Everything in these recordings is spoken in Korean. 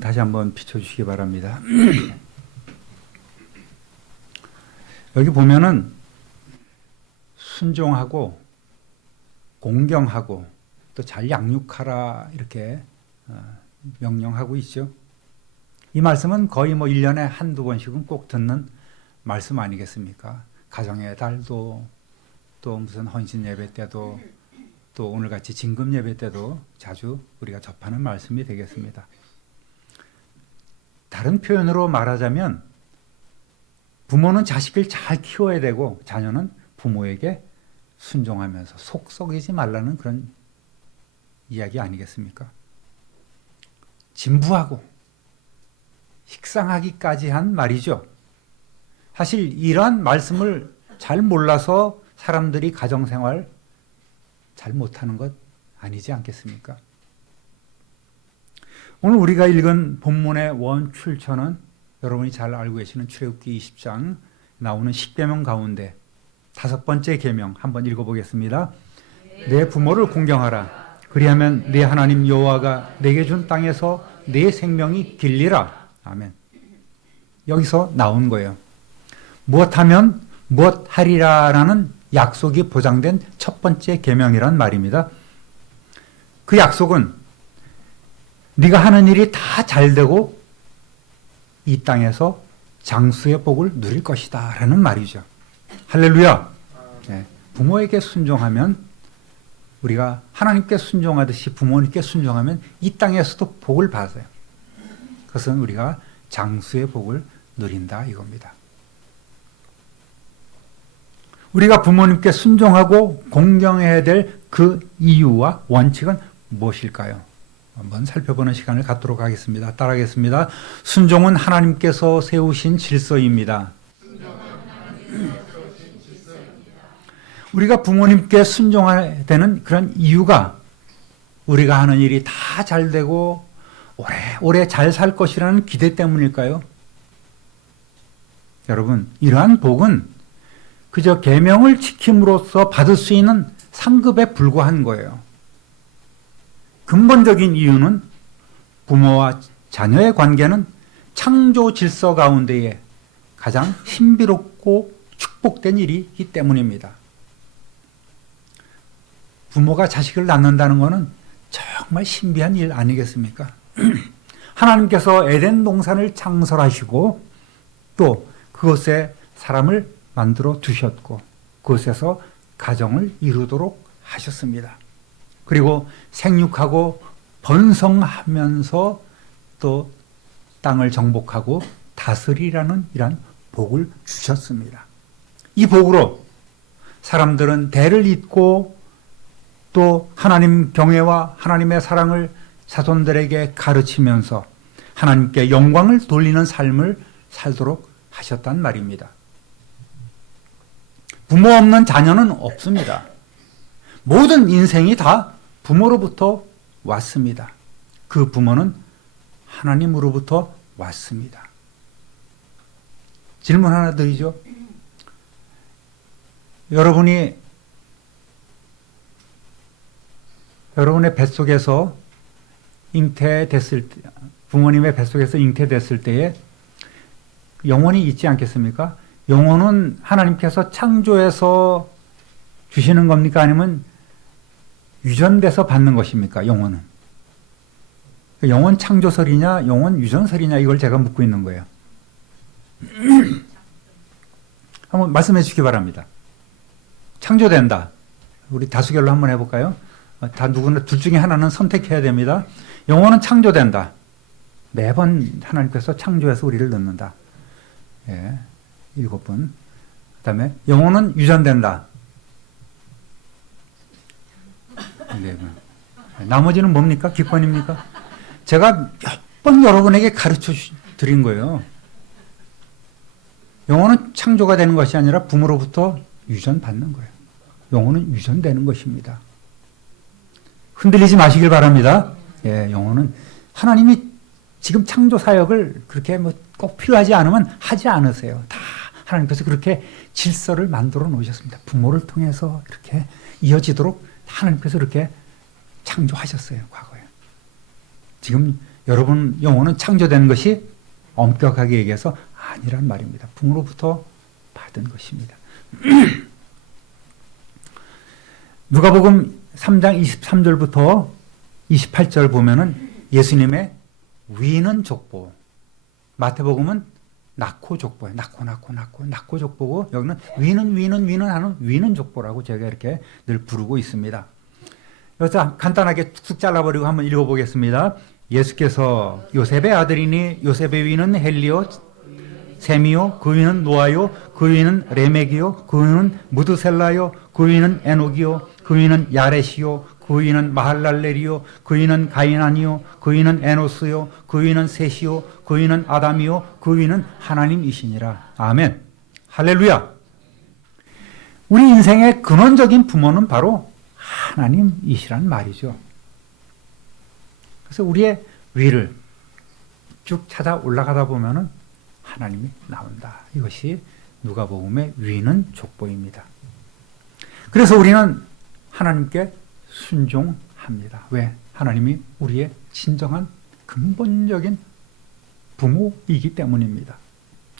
다시 한번 비춰주시기 바랍니다. 여기 보면은 순종하고 공경하고 또 잘 양육하라 이렇게 명령하고 있죠. 이 말씀은 거의 뭐 1년에 한두 번씩은 꼭 듣는 말씀 아니겠습니까? 가정의 달도 또 무슨 헌신 예배 때도 또 오늘같이 진금 예배 때도 자주 우리가 접하는 말씀이 되겠습니다. 다른 표현으로 말하자면 부모는 자식을 잘 키워야 되고 자녀는 부모에게 순종하면서 속 썩이지 말라는 그런 이야기 아니겠습니까? 진부하고 식상하기까지 한 말이죠. 사실 이러한 말씀을 잘 몰라서 사람들이 가정생활 잘 못하는 것 아니지 않겠습니까? 오늘 우리가 읽은 본문의 원출처는 여러분이 잘 알고 계시는 출애굽기 20장 나오는 10계명 가운데 5번째 계명 한번 읽어보겠습니다. 내 부모를 공경하라. 그리하면 내 하나님 여호와가 내게 준 땅에서 내 생명이 길리라. 아멘. 여기서 나온 거예요. 무엇하면 무엇하리라라는 약속이 보장된 첫 번째 계명이란 말입니다. 그 약속은 네가 하는 일이 다 잘되고 이 땅에서 장수의 복을 누릴 것이다 라는 말이죠. 할렐루야. 네, 부모에게 순종하면 우리가 하나님께 순종하듯이 부모님께 순종하면 이 땅에서도 복을 받아요. 그것은 우리가 장수의 복을 누린다 이겁니다. 우리가 부모님께 순종하고 공경해야 될 그 이유와 원칙은 무엇일까요? 한번 살펴보는 시간을 갖도록 하겠습니다. 따라하겠습니다. 순종은 하나님께서 세우신 질서입니다. 우리가 부모님께 순종해야 되는 그런 이유가 우리가 하는 일이 다 잘되고 오래 잘 살 것이라는 기대 때문일까요? 여러분, 이러한 복은 그저 계명을 지킴으로써 받을 수 있는 상급에 불과한 거예요. 근본적인 이유는 부모와 자녀의 관계는 창조 질서 가운데에 가장 신비롭고 축복된 일이기 때문입니다. 부모가 자식을 낳는다는 것은 정말 신비한 일 아니겠습니까? 하나님께서 에덴 동산을 창설하시고 또 그곳에 사람을 만들어 두셨고 그곳에서 가정을 이루도록 하셨습니다. 그리고 생육하고 번성하면서 또 땅을 정복하고 다스리라는 이런 복을 주셨습니다. 이 복으로 사람들은 대를 잇고 또 하나님 경외와 하나님의 사랑을 자손들에게 가르치면서 하나님께 영광을 돌리는 삶을 살도록 하셨단 말입니다. 부모 없는 자녀는 없습니다. 모든 인생이 다 부모로부터 왔습니다. 그 부모는 하나님으로부터 왔습니다. 질문 하나 드리죠. 여러분의 뱃속에서 잉태됐을 때, 부모님의 뱃속에서 잉태됐을 때에 영혼이 있지 않겠습니까? 영혼은 하나님께서 창조해서 주시는 겁니까? 아니면 유전돼서 받는 것입니까? 영혼은. 영혼 창조설이냐, 영혼 유전설이냐, 이걸 제가 묻고 있는 거예요. 한번 말씀해 주시기 바랍니다. 창조된다. 우리 다수결로 한번 해볼까요? 다 누구나 둘 중에 하나는 선택해야 됩니다. 영혼은 창조된다. 매번 하나님께서 창조해서 우리를 넣는다. 예, 7분. 그 다음에 영혼은 유전된다. 4분. 나머지는 뭡니까? 기권입니까? 제가 몇 번 여러분에게 가르쳐 드린 거예요. 영혼은 창조가 되는 것이 아니라 부모로부터 유전받는 거예요. 영혼은 유전되는 것입니다. 흔들리지 마시길 바랍니다. 예, 영혼은 하나님이 지금 창조 사역을 그렇게 뭐 꼭 필요하지 않으면 하지 않으세요. 다 하나님께서 그렇게 질서를 만들어 놓으셨습니다. 부모를 통해서 이렇게 이어지도록 하나님께서 이렇게 창조하셨어요, 과거에. 지금 여러분 영혼은 창조된 것이 엄격하게 얘기해서 아니란 말입니다. 부모로부터 받은 것입니다. 누가복음 3장 23절부터 28절 보면은 예수님의 위는 족보, 마태복음은 낳고 족보예요. 낳고 족보고, 여기는 위는 하는 위는 족보라고 제가 이렇게 늘 부르고 있습니다. 여기서 간단하게 툭툭 잘라버리고 한번 읽어보겠습니다. 예수께서 요셉의 아들이니 요셉의 위는 헬리오, 셈이요, 그 위는 노아요, 그 위는 레멕이요, 그 위는 무드셀라요, 그 위는 에녹이요, 그 위는 야렛이요, 그 위는 마할랄렐이요, 그 위는 가이난이요, 그 위는 에노스요, 그 위는 셋이요, 그 위는 아담이요, 그 위는 하나님이시니라. 아멘. 할렐루야. 우리 인생의 근원적인 부모는 바로 하나님이시란 말이죠. 그래서 우리의 위를 쭉 찾아 올라가다 보면은 하나님이 나온다. 이것이 누가복음의 위는 족보입니다. 그래서 우리는 하나님께 순종합니다. 왜? 하나님이 우리의 진정한 근본적인 부모이기 때문입니다.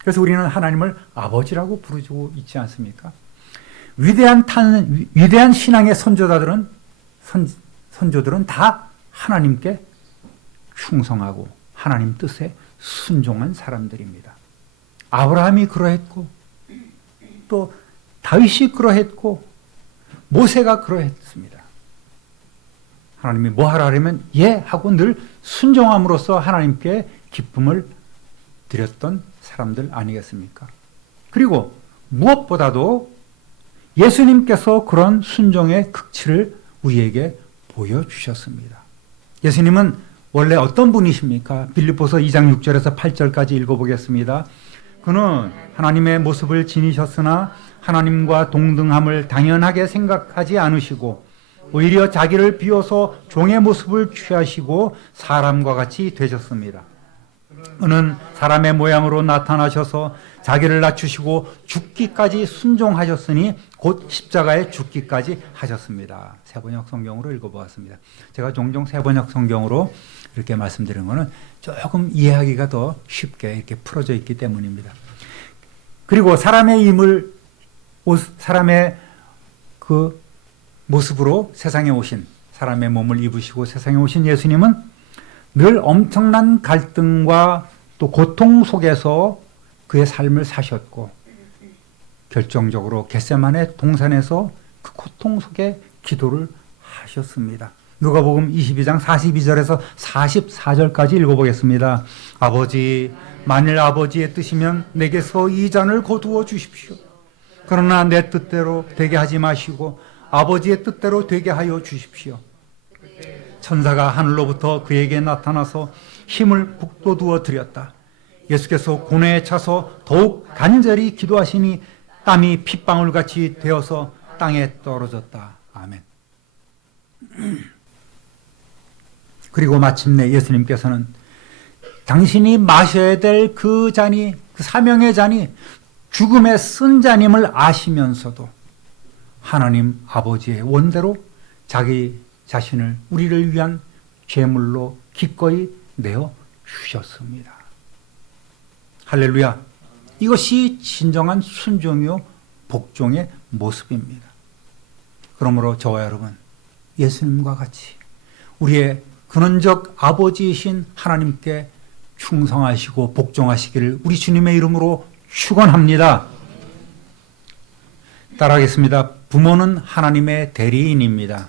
그래서 우리는 하나님을 아버지라고 부르고 있지 않습니까? 위대한 신앙의 선조들은 다 하나님께 충성하고 하나님 뜻에 순종한 사람들입니다. 아브라함이 그러했고, 또 다윗이 그러했고, 모세가 그러했습니다. 하나님이 뭐 하라면 예 하고 늘 순종함으로써 하나님께 기쁨을 드렸던 사람들 아니겠습니까? 그리고 무엇보다도 예수님께서 그런 순종의 극치를 우리에게 보여주셨습니다. 예수님은 원래 어떤 분이십니까? 빌립보서 2장 6절에서 8절까지 읽어보겠습니다. 그는 하나님의 모습을 지니셨으나 하나님과 동등함을 당연하게 생각하지 않으시고 오히려 자기를 비워서 종의 모습을 취하시고 사람과 같이 되셨습니다. 그는 사람의 모양으로 나타나셔서 자기를 낮추시고 죽기까지 순종하셨으니 곧 십자가에 죽기까지 하셨습니다. 세번역 성경으로 읽어보았습니다. 제가 종종 세번역 성경으로 이렇게 말씀드리는 것은 조금 이해하기가 더 쉽게 이렇게 풀어져 있기 때문입니다. 그리고 사람의 그 모습으로 세상에 오신, 사람의 몸을 입으시고 세상에 오신 예수님은 늘 엄청난 갈등과 또 고통 속에서 그의 삶을 사셨고, 결정적으로 겟세마네 동산에서 그 고통 속에 기도를 하셨습니다. 누가복음 22장 42절에서 44절까지 읽어보겠습니다. 아버지, 만일 아버지의 뜻이면 내게서 이 잔을 거두어 주십시오. 그러나 내 뜻대로 되게 하지 마시고 아버지의 뜻대로 되게 하여 주십시오. 천사가 하늘로부터 그에게 나타나서 힘을 북돋우어 드렸다. 예수께서 고뇌에 차서 더욱 간절히 기도하시니 땀이 핏방울같이 되어서 땅에 떨어졌다. 아멘. 그리고 마침내 예수님께서는 당신이 마셔야 될 그 잔이, 그 사명의 잔이 죽음의 쓴 잔임을 아시면서도 하나님 아버지의 원대로 자기 자신을 우리를 위한 제물로 기꺼이 내어 주셨습니다. 할렐루야. 이것이 진정한 순종이요 복종의 모습입니다. 그러므로 저와 여러분, 예수님과 같이 우리의 근원적 아버지이신 하나님께 충성하시고 복종하시기를 우리 주님의 이름으로 축원합니다. 따라하겠습니다. 부모는 하나님의 대리인입니다.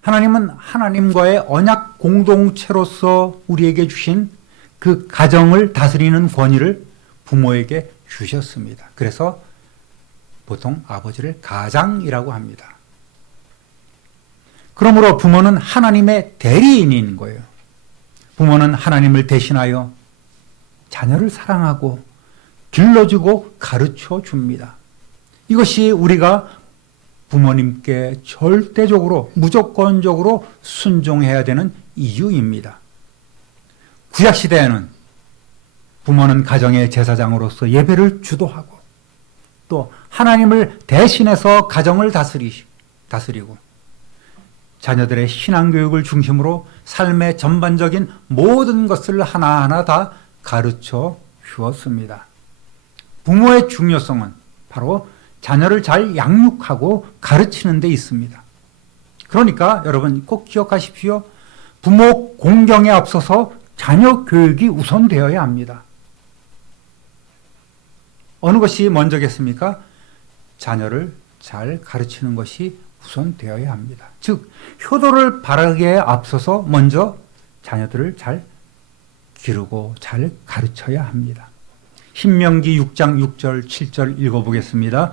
하나님은 하나님과의 언약 공동체로서 우리에게 주신 그 가정을 다스리는 권위를 부모에게 주셨습니다. 그래서 보통 아버지를 가장이라고 합니다. 그러므로 부모는 하나님의 대리인인 거예요. 부모는 하나님을 대신하여 자녀를 사랑하고 길러주고 가르쳐 줍니다. 이것이 우리가 부모님께 절대적으로 무조건적으로 순종해야 되는 이유입니다. 구약시대에는 부모는 가정의 제사장으로서 예배를 주도하고 또 하나님을 대신해서 가정을 다스리고 자녀들의 신앙교육을 중심으로 삶의 전반적인 모든 것을 하나하나 다 가르쳐 주었습니다. 부모의 중요성은 바로 자녀를 잘 양육하고 가르치는 데 있습니다. 그러니까 여러분 꼭 기억하십시오. 부모 공경에 앞서서 자녀 교육이 우선되어야 합니다. 어느 것이 먼저겠습니까? 자녀를 잘 가르치는 것이 우선되어야 합니다. 즉 효도를 바르게 앞서서 먼저 자녀들을 잘 기르고 잘 가르쳐야 합니다. 신명기 6장 6절 7절 읽어보겠습니다.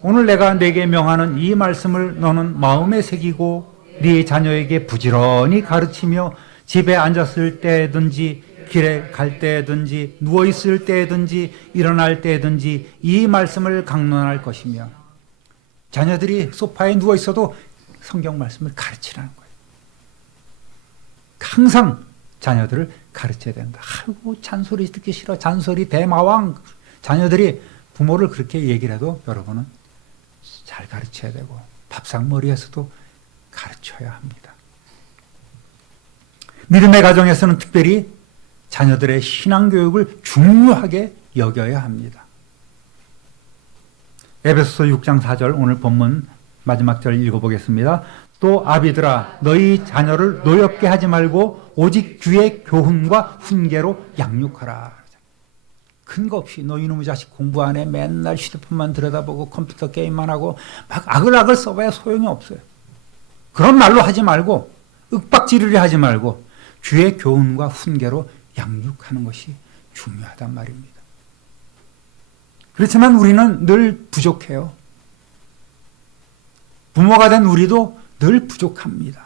오늘 내가 네게 명하는 이 말씀을 너는 마음에 새기고 네 자녀에게 부지런히 가르치며 집에 앉았을 때든지 길에 갈 때든지 누워있을 때든지 일어날 때든지 이 말씀을 강론할 것이며, 자녀들이 소파에 누워있어도 성경 말씀을 가르치라는 거예요. 항상 자녀들을 가르쳐야 된다. 아이고 잔소리 듣기 싫어. 잔소리 대마왕. 자녀들이 부모를 그렇게 얘기를 해도 여러분은 잘 가르쳐야 되고 밥상머리에서도 가르쳐야 합니다. 믿음의 가정에서는 특별히 자녀들의 신앙교육을 중요하게 여겨야 합니다. 에베소서 6장 4절 오늘 본문 마지막 절 읽어보겠습니다. 또 아비들아 너희 자녀를 노엽게 하지 말고 오직 주의 교훈과 훈계로 양육하라. 근거 없이 너 이놈의 자식 공부 안 해. 맨날 휴대폰만 들여다보고 컴퓨터 게임만 하고 막 아글아글 써봐야 소용이 없어요. 그런 말로 하지 말고 윽박지르려 하지 말고 주의 교훈과 훈계로 양육하는 것이 중요하단 말입니다. 그렇지만 우리는 늘 부족해요. 부모가 된 우리도 늘 부족합니다.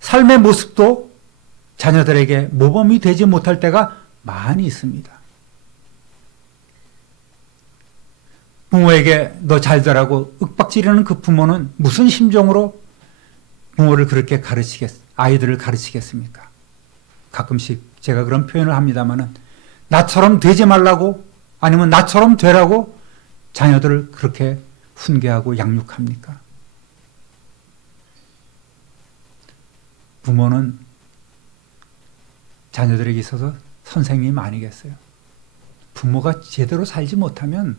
삶의 모습도 자녀들에게 모범이 되지 못할 때가 많이 있습니다. 부모에게 너 잘 되라고 윽박지르는 그 부모는 무슨 심정으로 부모를 그렇게 아이들을 가르치겠습니까? 가끔씩 제가 그런 표현을 합니다마는 나처럼 되지 말라고 아니면 나처럼 되라고 자녀들을 그렇게 훈계하고 양육합니까? 부모는 자녀들에게 있어서 선생님 아니겠어요? 부모가 제대로 살지 못하면,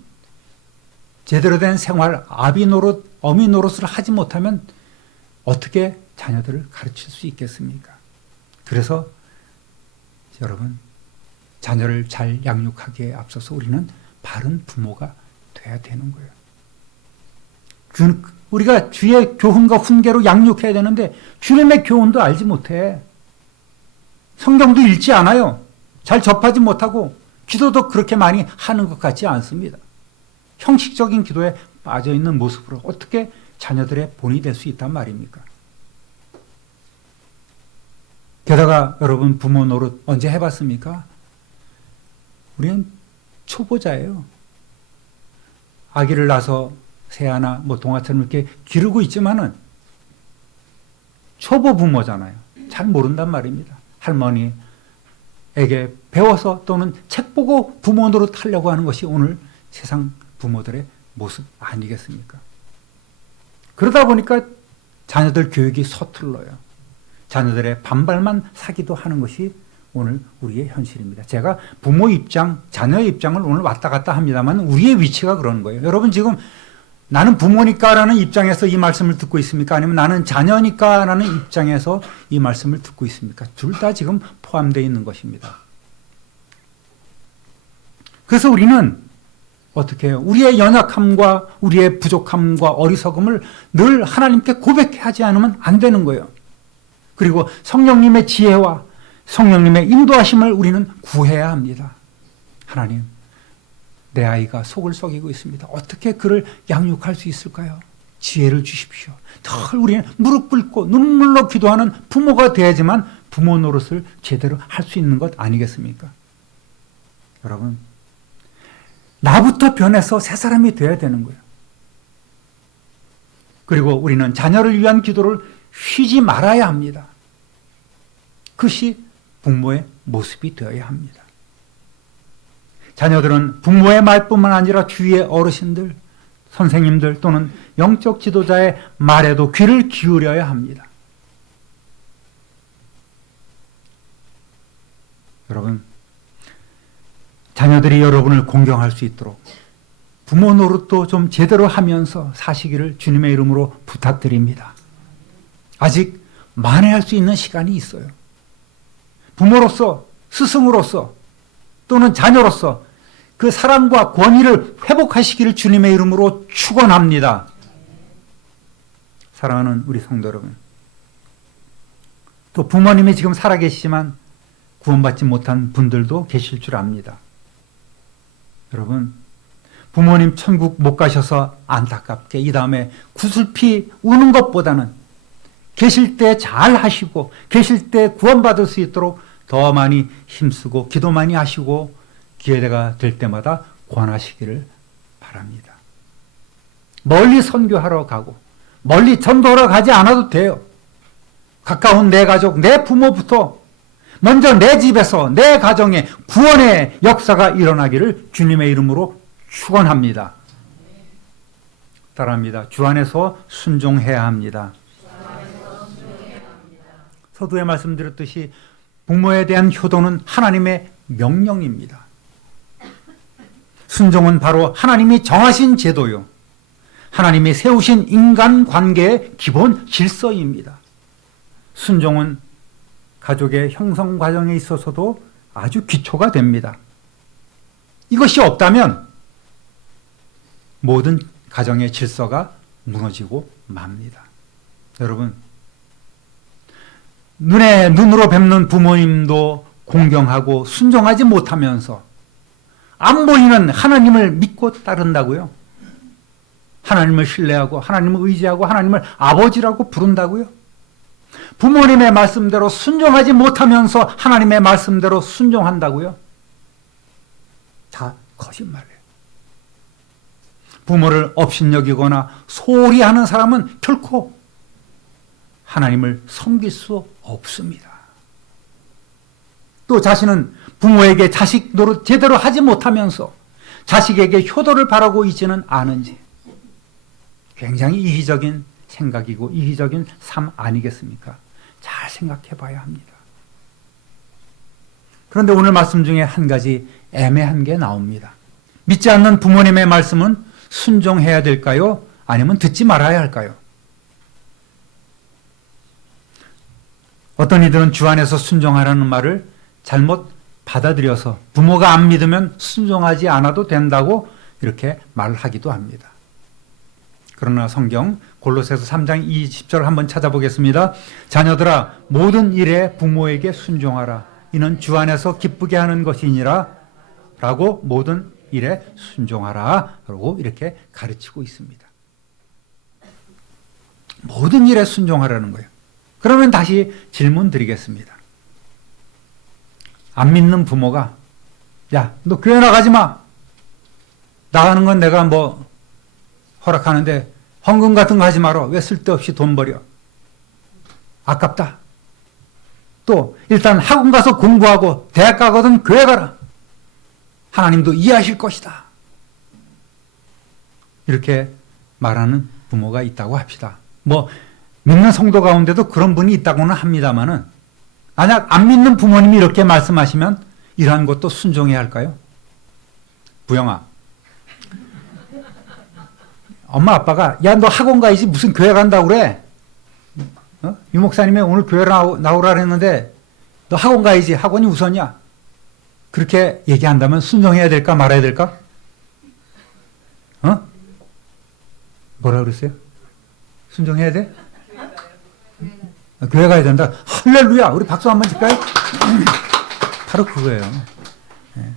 제대로 된 생활, 아비 노릇, 어미 노릇을 하지 못하면 어떻게 자녀들을 가르칠 수 있겠습니까? 그래서 여러분, 자녀를 잘 양육하기에 앞서서 우리는 바른 부모가 돼야 되는 거예요. 우리가 주의 교훈과 훈계로 양육해야 되는데 주님의 교훈도 알지 못해. 성경도 읽지 않아요. 잘 접하지 못하고 기도도 그렇게 많이 하는 것 같지 않습니다. 형식적인 기도에 빠져있는 모습으로 어떻게 자녀들의 본이 될 수 있단 말입니까? 게다가 여러분 부모 노릇 언제 해봤습니까? 우리는 초보자예요. 아기를 낳아서 새하나 동아처럼 이렇게 기르고 있지만은 초보 부모잖아요. 잘 모른단 말입니다. 할머니에게 배워서 또는 책 보고 부모 노릇 하려고 하는 것이 오늘 세상 부모들의 모습 아니겠습니까? 그러다 보니까 자녀들 교육이 서툴러요. 자녀들의 반발만 사기도 하는 것이 오늘 우리의 현실입니다. 제가 부모 입장, 자녀의 입장을 오늘 왔다 갔다 합니다만 우리의 위치가 그러는 거예요. 여러분 지금 나는 부모니까 라는 입장에서 이 말씀을 듣고 있습니까? 아니면 나는 자녀니까 라는 입장에서 이 말씀을 듣고 있습니까? 둘 다 지금 포함되어 있는 것입니다. 그래서 우리는 어떻게 해요? 우리의 연약함과 우리의 부족함과 어리석음을 늘 하나님께 고백하지 않으면 안 되는 거예요. 그리고 성령님의 지혜와 성령님의 인도하심을 우리는 구해야 합니다. 하나님, 내 아이가 속을 썩이고 있습니다. 어떻게 그를 양육할 수 있을까요? 지혜를 주십시오. 늘 우리는 무릎 꿇고 눈물로 기도하는 부모가 돼야지만 부모 노릇을 제대로 할 수 있는 것 아니겠습니까? 여러분, 나부터 변해서 새 사람이 되어야 되는 거예요. 그리고 우리는 자녀를 위한 기도를 쉬지 말아야 합니다. 그것이 부모의 모습이 되어야 합니다. 자녀들은 부모의 말뿐만 아니라 주위의 어르신들, 선생님들 또는 영적 지도자의 말에도 귀를 기울여야 합니다. 여러분, 자녀들이 여러분을 공경할 수 있도록 부모 노릇도 좀 제대로 하면서 사시기를 주님의 이름으로 부탁드립니다. 아직 만회할 수 있는 시간이 있어요. 부모로서, 스승으로서 또는 자녀로서 그 사랑과 권위를 회복하시기를 주님의 이름으로 축원합니다. 사랑하는 우리 성도 여러분, 또 부모님이 지금 살아계시지만 구원받지 못한 분들도 계실 줄 압니다. 여러분, 부모님 천국 못 가셔서 안타깝게 이 다음에 구슬피 우는 것보다는 계실 때 잘 하시고 계실 때 구원받을 수 있도록 더 많이 힘쓰고 기도 많이 하시고 기회가 될 때마다 권하시기를 바랍니다. 멀리 선교하러 가고 멀리 전도하러 가지 않아도 돼요. 가까운 내 가족, 내 부모부터 먼저 내 집에서 내 가정에 구원의 역사가 일어나기를 주님의 이름으로 축원합니다. 따라합니다. 주 안에서 순종해야 합니다. 서두에 말씀드렸듯이 부모에 대한 효도는 하나님의 명령입니다. 순종은 바로 하나님이 정하신 제도요, 하나님이 세우신 인간관계의 기본 질서입니다. 순종은 가족의 형성 과정에 있어서도 아주 기초가 됩니다. 이것이 없다면 모든 가정의 질서가 무너지고 맙니다. 여러분, 눈으로 뵙는 부모님도 공경하고 순종하지 못하면서 안 보이는 하나님을 믿고 따른다고요? 하나님을 신뢰하고 하나님을 의지하고 하나님을 아버지라고 부른다고요? 부모님의 말씀대로 순종하지 못하면서 하나님의 말씀대로 순종한다고요? 다 거짓말이에요. 부모를 업신여기거나 소홀히 하는 사람은 결코 하나님을 섬길 수 없습니다. 또 자신은 부모에게 자식 노릇 제대로 하지 못하면서 자식에게 효도를 바라고 있지는 않은지 굉장히 이기적인 생각이고 이기적인 삶 아니겠습니까? 잘 생각해 봐야 합니다. 그런데 오늘 말씀 중에 한 가지 애매한 게 나옵니다. 믿지 않는 부모님의 말씀은 순종해야 될까요? 아니면 듣지 말아야 할까요? 어떤 이들은 주 안에서 순종하라는 말을 잘못 받아들여서 부모가 안 믿으면 순종하지 않아도 된다고 이렇게 말하기도 합니다. 그러나 성경 골로새서 3장 20절 한번 찾아보겠습니다. 자녀들아, 모든 일에 부모에게 순종하라. 이는 주 안에서 기쁘게 하는 것이니라. 라고 모든 일에 순종하라. 라고 이렇게 가르치고 있습니다. 모든 일에 순종하라는 거예요. 그러면 다시 질문 드리겠습니다. 안 믿는 부모가 야, 너 교회 나가지 마. 나가는 건 내가 뭐 허락하는데 헌금 같은 거 하지 마라. 왜 쓸데없이 돈 버려. 아깝다. 또 일단 학원 가서 공부하고 대학 가거든 교회 가라. 하나님도 이해하실 것이다. 이렇게 말하는 부모가 있다고 합시다. 뭐 믿는 성도 가운데도 그런 분이 있다고는 합니다만은 만약 안 믿는 부모님이 이렇게 말씀하시면 이러한 것도 순종해야 할까요? 부영아, 엄마 아빠가 야, 너 학원 가야지 무슨 교회 간다고 그래? 유 목사님이 오늘 교회 나오라 했는데 너 학원 가야지. 학원이 우선이야. 그렇게 얘기한다면 순종해야 될까 말아야 될까? 뭐라 그랬어요? 순종해야 돼? 교회 가야 된다. 할렐루야. 우리 박수 한번 칠까요? 바로 그거예요. 네.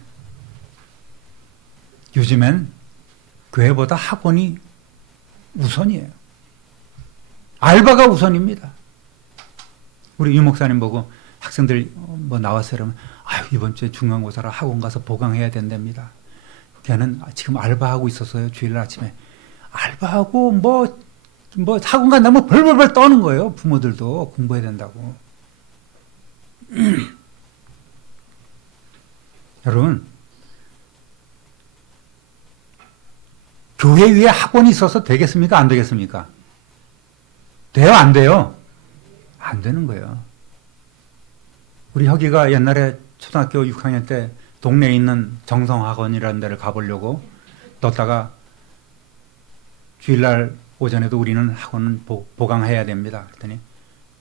요즘엔 교회보다 학원이 우선이에요. 알바가 우선입니다. 우리 유 목사님 보고 학생들 뭐 나왔어요. 그러면 아유, 이번 주에 중간고사라 학원 가서 보강해야 된답니다. 걔는 지금 알바하고 있었어요. 주일 아침에. 알바하고 뭐 학원 간다면 벌벌벌 떠는 거예요. 부모들도 공부해야 된다고. 여러분, 교회 위에 학원이 있어서 되겠습니까? 안 되겠습니까? 돼요? 안 돼요? 안 되는 거예요. 우리 혁이가 옛날에 초등학교 6학년 때 동네에 있는 정성학원이라는 데를 가보려고 넣었다가 주일날 오전에도 우리는 학원은 보강해야 됩니다. 그랬더니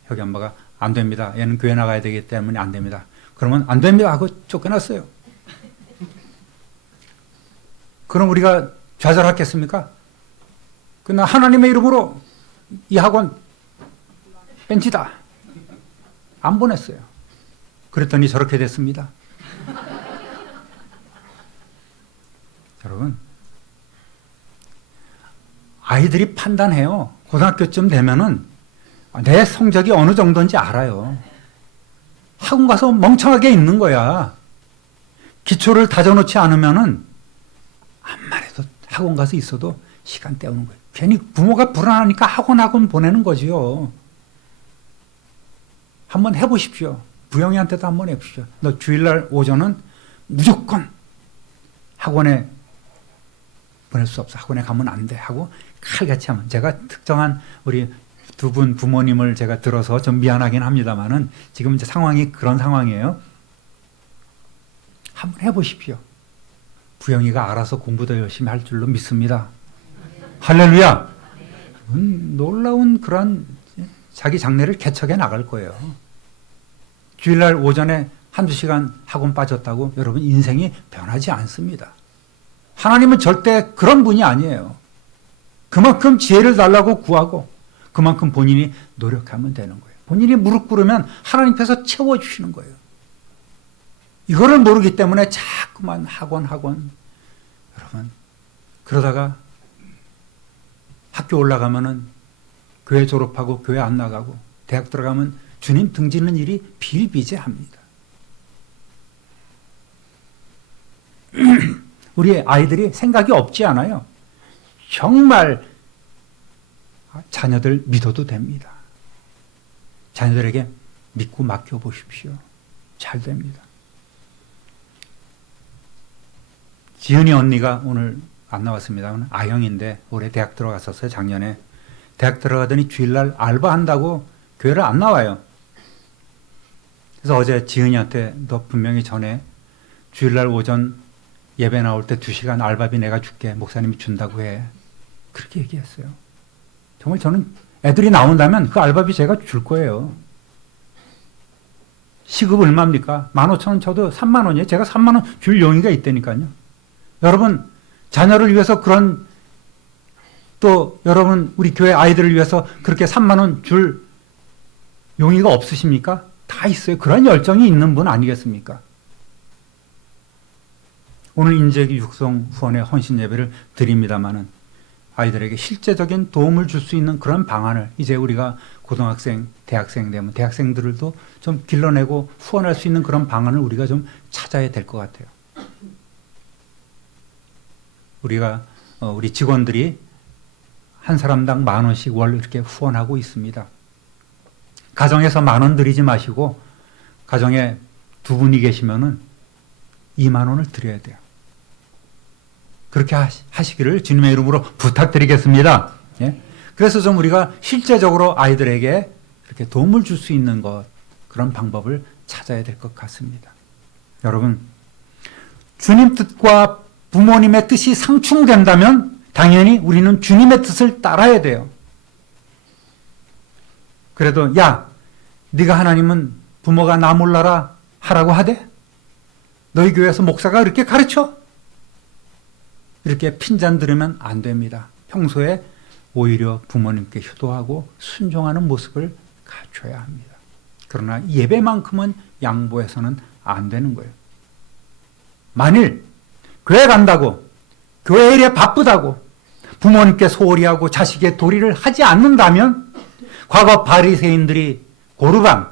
혁이 엄마가 안 됩니다. 얘는 교회 나가야 되기 때문에 안 됩니다. 그러면 안 됩니다 하고 쫓겨났어요. 그럼 우리가 좌절하겠습니까? 그러나 하나님의 이름으로 이 학원 뺀지다. 안 보냈어요. 그랬더니 저렇게 됐습니다. 여러분, 아이들이 판단해요. 고등학교쯤 되면은 내 성적이 어느 정도인지 알아요. 학원 가서 멍청하게 있는 거야. 기초를 다져놓지 않으면은 암만 해도 학원 가서 있어도 시간 때우는 거예요. 괜히 부모가 불안하니까 학원 보내는 거지요. 한번 해보십시오. 부영이한테도 한번 해보십시오. 너 주일날 오전은 무조건 학원에 보낼 수 없어. 학원에 가면 안 돼. 하고 칼같이 하면. 제가 특정한 우리 두 분 부모님을 제가 들어서 좀 미안하긴 합니다만은 지금 이제 상황이 그런 상황이에요. 한번 해보십시오. 부영이가 알아서 공부도 열심히 할 줄로 믿습니다. 할렐루야! 놀라운 그런 자기 장래를 개척해 나갈 거예요. 주일날 오전에 한두 시간 학원 빠졌다고 여러분 인생이 변하지 않습니다. 하나님은 절대 그런 분이 아니에요. 그만큼 지혜를 달라고 구하고 그만큼 본인이 노력하면 되는 거예요. 본인이 무릎 꿇으면 하나님께서 채워주시는 거예요. 이거를 모르기 때문에 자꾸만 학원. 여러분, 그러다가 학교 올라가면은 교회 졸업하고 교회 안 나가고 대학 들어가면 주님 등지는 일이 비일비재합니다. 우리 아이들이 생각이 없지 않아요. 정말 자녀들 믿어도 됩니다. 자녀들에게 믿고 맡겨보십시오. 잘 됩니다. 지은이 언니가 오늘 안 나왔습니다. 아영인데 올해 대학 들어갔었어요. 작년에. 대학 들어가더니 주일날 알바한다고 교회를 안 나와요. 그래서 어제 지은이한테 너 분명히 전에 주일날 오전 예배 나올 때 2시간 알바비 내가 줄게. 목사님이 준다고 해. 그렇게 얘기했어요. 정말 저는 애들이 나온다면 그 알바비 제가 줄 거예요. 시급 얼마입니까? 15,000원 쳐도 3만 원이에요. 제가 3만 원 줄 용의가 있다니까요. 여러분, 자녀를 위해서 그런 또 여러분 우리 교회 아이들을 위해서 그렇게 3만 원 줄 용의가 없으십니까? 다 있어요. 그런 열정이 있는 분 아니겠습니까? 오늘 인재기 육성 후원의 헌신 예배를 드립니다마는 아이들에게 실제적인 도움을 줄 수 있는 그런 방안을 이제 우리가 고등학생, 대학생 되면 대학생들도 좀 길러내고 후원할 수 있는 그런 방안을 우리가 좀 찾아야 될 것 같아요. 우리 직원들이 한 사람당 10,000원씩 월 이렇게 후원하고 있습니다. 가정에서 10,000원 드리지 마시고 가정에 2분이 계시면은 2만 원을 드려야 돼요. 그렇게 하시기를 주님의 이름으로 부탁드리겠습니다. 예? 그래서 좀 우리가 실제적으로 아이들에게 그렇게 도움을 줄 수 있는 그런 방법을 찾아야 될 것 같습니다. 여러분, 주님 뜻과 부모님의 뜻이 상충된다면 당연히 우리는 주님의 뜻을 따라야 돼요. 그래도 야, 네가 하나님은 부모가 나 몰라라 하라고 하되 너희 교회에서 목사가 그렇게 가르쳐? 이렇게 핀잔 들으면 안 됩니다. 평소에 오히려 부모님께 효도하고 순종하는 모습을 갖춰야 합니다. 그러나 예배만큼은 양보해서는 안 되는 거예요. 만일 교회 간다고 교회 일에 바쁘다고 부모님께 소홀히 하고 자식의 도리를 하지 않는다면 과거 바리새인들이 고르반,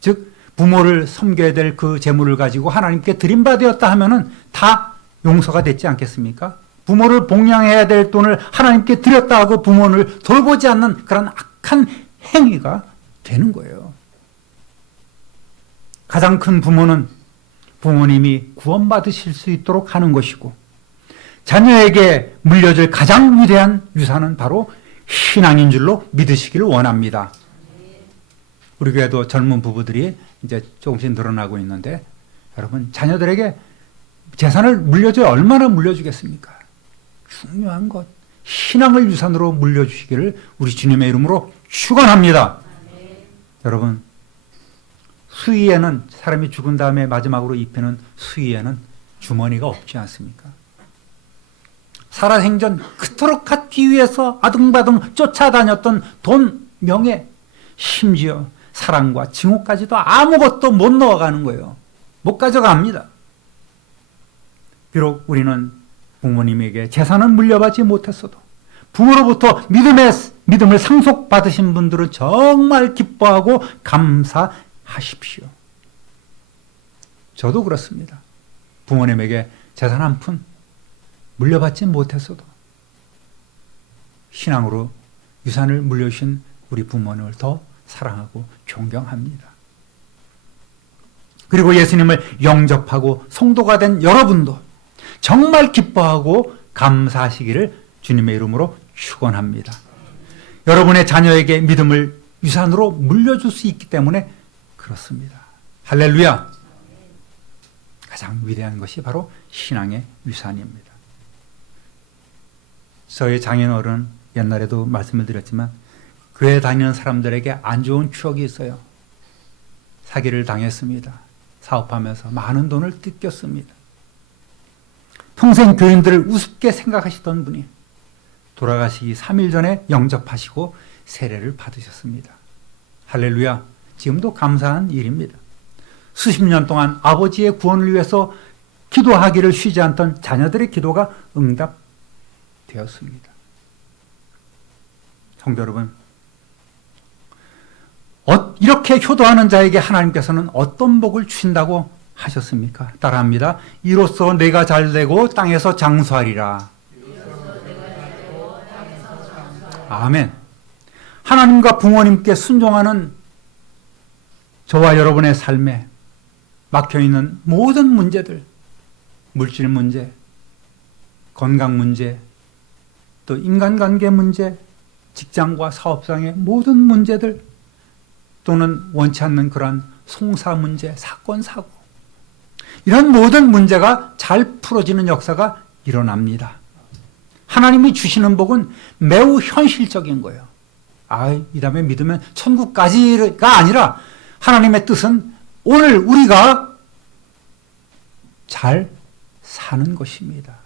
즉 부모를 섬겨야 될 그 재물을 가지고 하나님께 드림받았다 하면은 다 용서가 됐지 않겠습니까? 부모를 복양해야 될 돈을 하나님께 드렸다 하고 부모를 돌보지 않는 그런 악한 행위가 되는 거예요. 가장 큰 부모는 부모님이 구원받으실 수 있도록 하는 것이고 자녀에게 물려줄 가장 위대한 유산은 바로 신앙인 줄로 믿으시기를 원합니다. 우리 교회도 젊은 부부들이 이제 조금씩 늘어나고 있는데, 여러분, 자녀들에게 재산을 물려줘야 얼마나 물려주겠습니까? 중요한 것, 신앙을 유산으로 물려주시기를 우리 주님의 이름으로 축원합니다. 여러분, 수의에는, 사람이 죽은 다음에 마지막으로 입히는 수의에는 주머니가 없지 않습니까? 살아생전 그토록 갖기 위해서 아등바등 쫓아다녔던 돈, 명예, 심지어 사랑과 증오까지도 아무것도 못 넣어가는 거예요. 못 가져갑니다. 비록 우리는 부모님에게 재산은 물려받지 못했어도 부모로부터 믿음을 상속받으신 분들은 정말 기뻐하고 감사하십시오. 저도 그렇습니다. 부모님에게 재산 한 푼 물려받지 못했어도 신앙으로 유산을 물려주신 우리 부모님을 더 사랑하고 존경합니다. 그리고 예수님을 영접하고 성도가 된 여러분도 정말 기뻐하고 감사하시기를 주님의 이름으로 축원합니다. 여러분의 자녀에게 믿음을 유산으로 물려줄 수 있기 때문에 그렇습니다. 할렐루야! 가장 위대한 것이 바로 신앙의 유산입니다. 저희 장인어른, 옛날에도 말씀을 드렸지만 교회 다니는 사람들에게 안 좋은 추억이 있어요. 사기를 당했습니다. 사업하면서 많은 돈을 뜯겼습니다. 평생 교인들을 우습게 생각하시던 분이 돌아가시기 3일 전에 영접하시고 세례를 받으셨습니다. 할렐루야! 지금도 감사한 일입니다. 수십 년 동안 아버지의 구원을 위해서 기도하기를 쉬지 않던 자녀들의 기도가 응답되었습니다. 성도 여러분, 이렇게 효도하는 자에게 하나님께서는 어떤 복을 주신다고 하셨습니까? 따라합니다. 이로써 내가 잘되고 땅에서 장수하리라. 아멘. 하나님과 부모님께 순종하는 저와 여러분의 삶에 막혀있는 모든 문제들, 물질 문제, 건강 문제, 또 인간관계 문제, 직장과 사업상의 모든 문제들, 또는 원치 않는 그러한 송사 문제, 사건, 사고, 이런 모든 문제가 잘 풀어지는 역사가 일어납니다. 하나님이 주시는 복은 매우 현실적인 거예요. 이 다음에 믿으면 천국까지가 아니라 하나님의 뜻은 오늘 우리가 잘 사는 것입니다.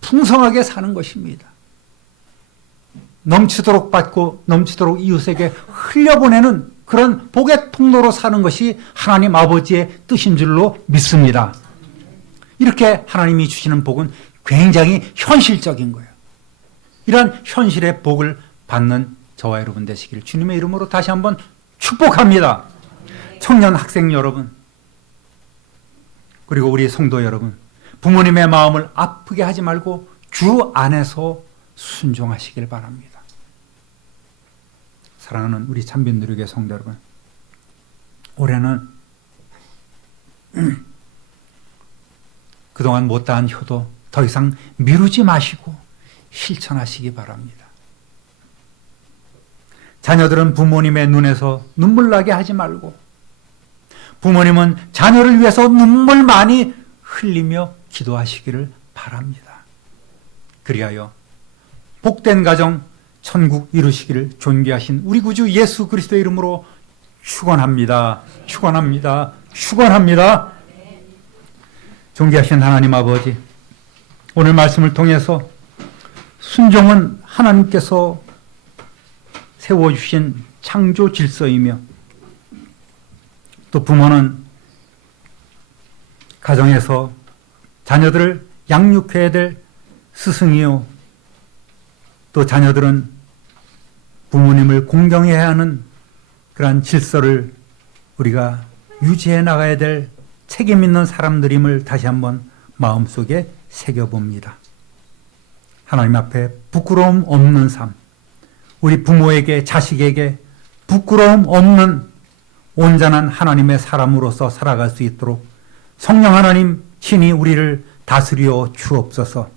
풍성하게 사는 것입니다. 넘치도록 받고 넘치도록 이웃에게 흘려보내는 그런 복의 통로로 사는 것이 하나님 아버지의 뜻인 줄로 믿습니다. 이렇게 하나님이 주시는 복은 굉장히 현실적인 거예요. 이런 현실의 복을 받는 저와 여러분 되시기를 주님의 이름으로 다시 한번 축복합니다. 청년 학생 여러분, 그리고 우리 성도 여러분, 부모님의 마음을 아프게 하지 말고 주 안에서 순종하시길 바랍니다. 사랑하는 우리 참빈누리교회 성도 여러분, 올해는 그동안 못다한 효도 더 이상 미루지 마시고 실천하시기 바랍니다. 자녀들은 부모님의 눈에서 눈물 나게 하지 말고, 부모님은 자녀를 위해서 눈물 많이 흘리며 기도하시기를 바랍니다. 그리하여 복된 가정, 천국 이루시기를 존귀하신 우리 구주 예수 그리스도의 이름으로 축원합니다. 축원합니다. 축원합니다. 존귀하신 하나님 아버지, 오늘 말씀을 통해서 순종은 하나님께서 세워주신 창조 질서이며, 또 부모는 가정에서 자녀들을 양육해야 될 스승이요, 또 자녀들은 부모님을 공경해야 하는 그러한 질서를 우리가 유지해 나가야 될 책임 있는 사람들임을 다시 한번 마음속에 새겨봅니다. 하나님 앞에 부끄러움 없는 삶, 우리 부모에게, 자식에게 부끄러움 없는 온전한 하나님의 사람으로서 살아갈 수 있도록 성령 하나님 친히 우리를 다스려 주옵소서.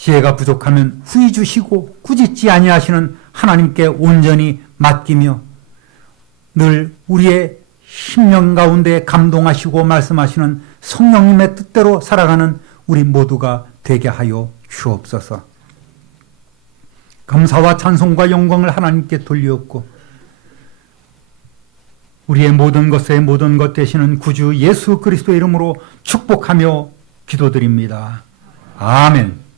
지혜가 부족하면 후히 주시고 꾸짖지 아니하시는 하나님께 온전히 맡기며 늘 우리의 심령 가운데 감동하시고 말씀하시는 성령님의 뜻대로 살아가는 우리 모두가 되게 하여 주옵소서. 감사와 찬송과 영광을 하나님께 돌리옵고 우리의 모든 것의 모든 것 되시는 구주 예수 그리스도의 이름으로 축복하며 기도드립니다. 아멘.